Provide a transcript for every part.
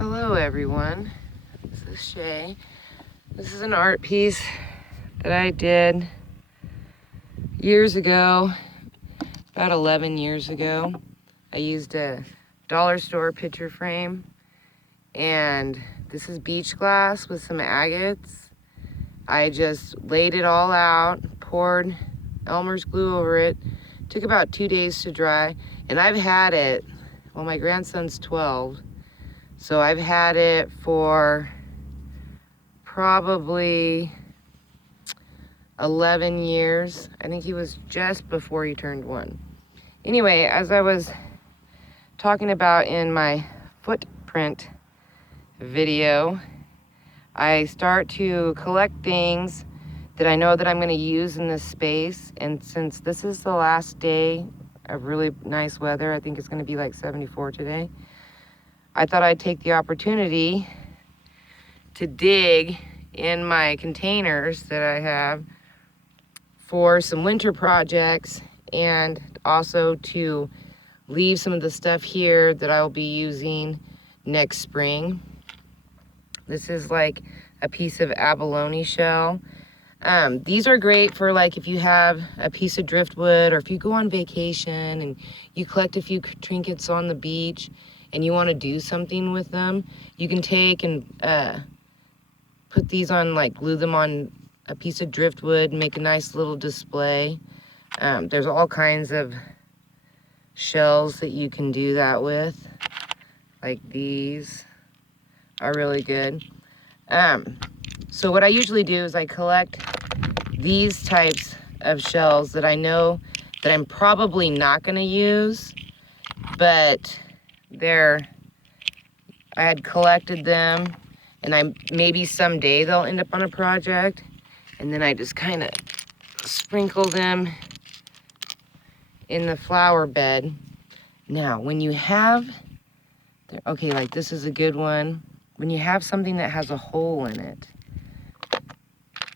Hello everyone, this is Shay. This is an art piece that I did years ago, about 11 years ago. I used a dollar store picture frame, and this is beach glass with some agates. I just laid it all out, poured Elmer's glue over it. Took about 2 days to dry, and I've had it, well, my grandson's 12, so I've had it for probably 11 years. I think he was just before he turned 1. Anyway, as I was talking about in my footprint video, I start to collect things that I know that I'm going to use in this space. And since this is the last day of really nice weather, I think it's going to be like 74 today, I thought I'd take the opportunity to dig in my containers that I have for some winter projects, and also to leave some of the stuff here that I will be using next spring. This is like a piece of abalone shell. These are great for like if you have a piece of driftwood, or if you go on vacation and you collect a few trinkets on the beach and you want to do something with them. You can take and put these on, like glue them on a piece of driftwood, make a nice little display. There's all kinds of shells that you can do that with, like these are really good. So what I usually do is I collect these types of shells that I know that I'm probably not going to use, but I had collected them, and maybe someday they'll end up on a project, and then I just kind of sprinkle them in the flower bed. Now, when you have, okay, like this is a good one. When you have something that has a hole in it,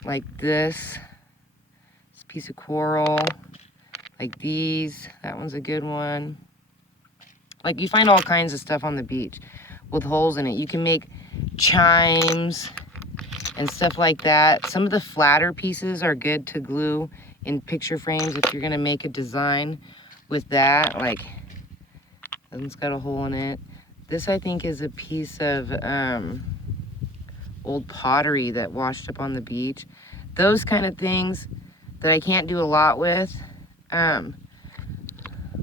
like this piece of coral, like these, that one's a good one. Like you find all kinds of stuff on the beach with holes in it. You can make chimes and stuff like that. Some of the flatter pieces are good to glue in picture frames if you're gonna make a design with that. Like, that one's got a hole in it. This, I think, is a piece of old pottery that washed up on the beach. Those kind of things that I can't do a lot with.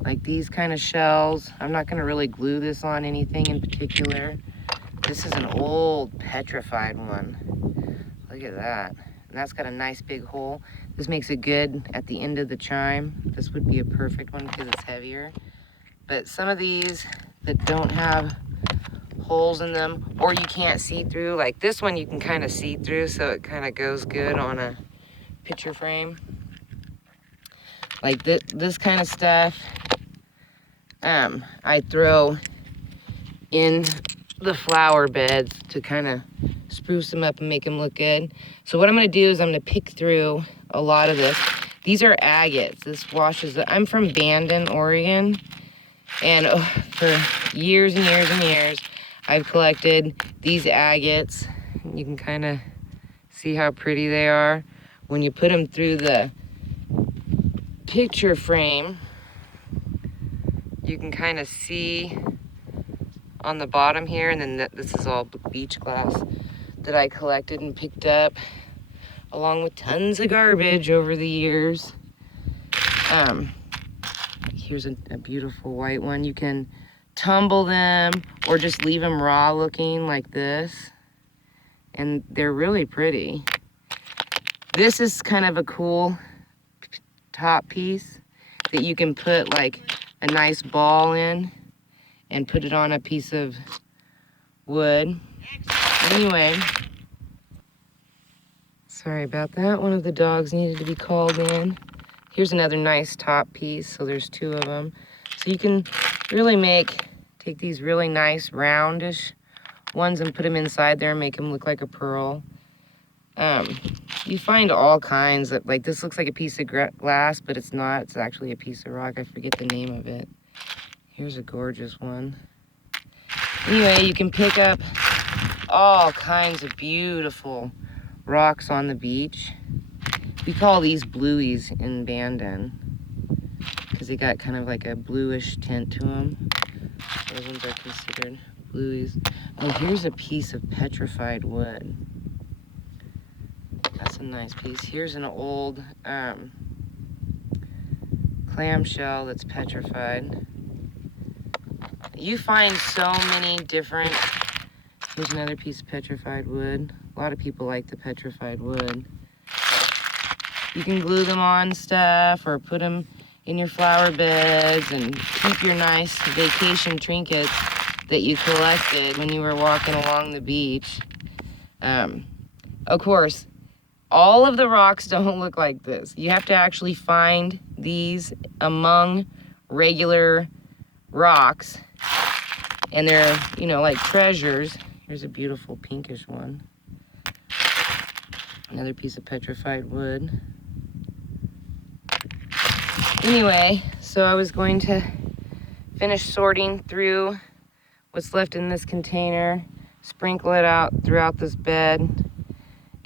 Like these kind of shells. I'm not gonna really glue this on anything in particular. This is an old petrified one. Look at that. And that's got a nice big hole. This makes it good at the end of the chime. This would be a perfect one because it's heavier. But some of these that don't have holes in them, or you can't see through, like this one you can kind of see through, so it kind of goes good on a picture frame. Like this kind of stuff, I throw in the flower beds to kind of spruce them up and make them look good. So what I'm going to do is I'm going to pick through a lot of this. These are agates. This washes. I'm from Bandon, Oregon, and for years and years and years, I've collected these agates. You can kind of see how pretty they are. When you put them through the picture frame, you can kind of see on the bottom here, and then this is all beach glass that I collected and picked up along with tons of garbage over the years. Here's a beautiful white one. You can tumble them or just leave them raw looking like this, and they're really pretty. This is kind of a cool top piece that you can put like a nice ball in and put it on a piece of wood. Anyway, sorry about that. One of the dogs needed to be called in. Here's another nice top piece. So there's 2 of them. So you can really take these really nice roundish ones and put them inside there and make them look like a pearl. You find all kinds of, like this looks like a piece of glass, but it's not. It's actually a piece of rock. I forget the name of it. Here's a gorgeous one. Anyway, you can pick up all kinds of beautiful rocks on the beach. We call these blueies in Bandon because they got kind of like a bluish tint to them. Those ones are considered blueies. Oh, here's a piece of petrified wood. That's a nice piece. Here's an old clamshell that's petrified. You find so many different... Here's another piece of petrified wood. A lot of people like the petrified wood. You can glue them on stuff or put them in your flower beds and keep your nice vacation trinkets that you collected when you were walking along the beach. Of course, all of the rocks don't look like this. You have to actually find these among regular rocks. And they're, you know, like treasures. Here's a beautiful pinkish one. Another piece of petrified wood. Anyway, so I was going to finish sorting through what's left in this container, sprinkle it out throughout this bed,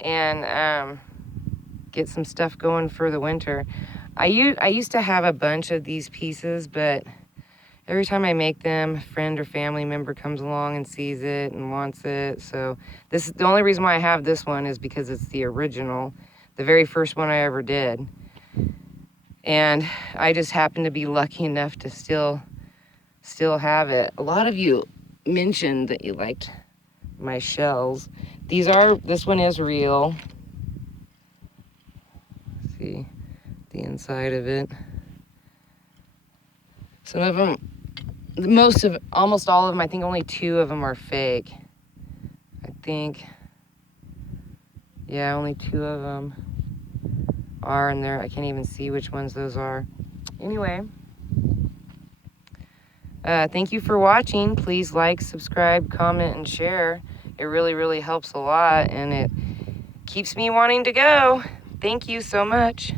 and get some stuff going for the winter. I used to have a bunch of these pieces, but every time I make them, a friend or family member comes along and sees it and wants it. So this is the only reason why I have this one is because it's the original, the very first one I ever did. And I just happen to be lucky enough to still have it. A lot of you mentioned that you liked my shells. This one is real. Let's see the inside of it. Some of them, almost all of them, I think only 2 of them are fake. I think, yeah, only 2 of them are in there. I can't even see which ones those are. Anyway, thank you for watching. Please like, subscribe, comment, and share. It really, really helps a lot, and it keeps me wanting to go. Thank you so much.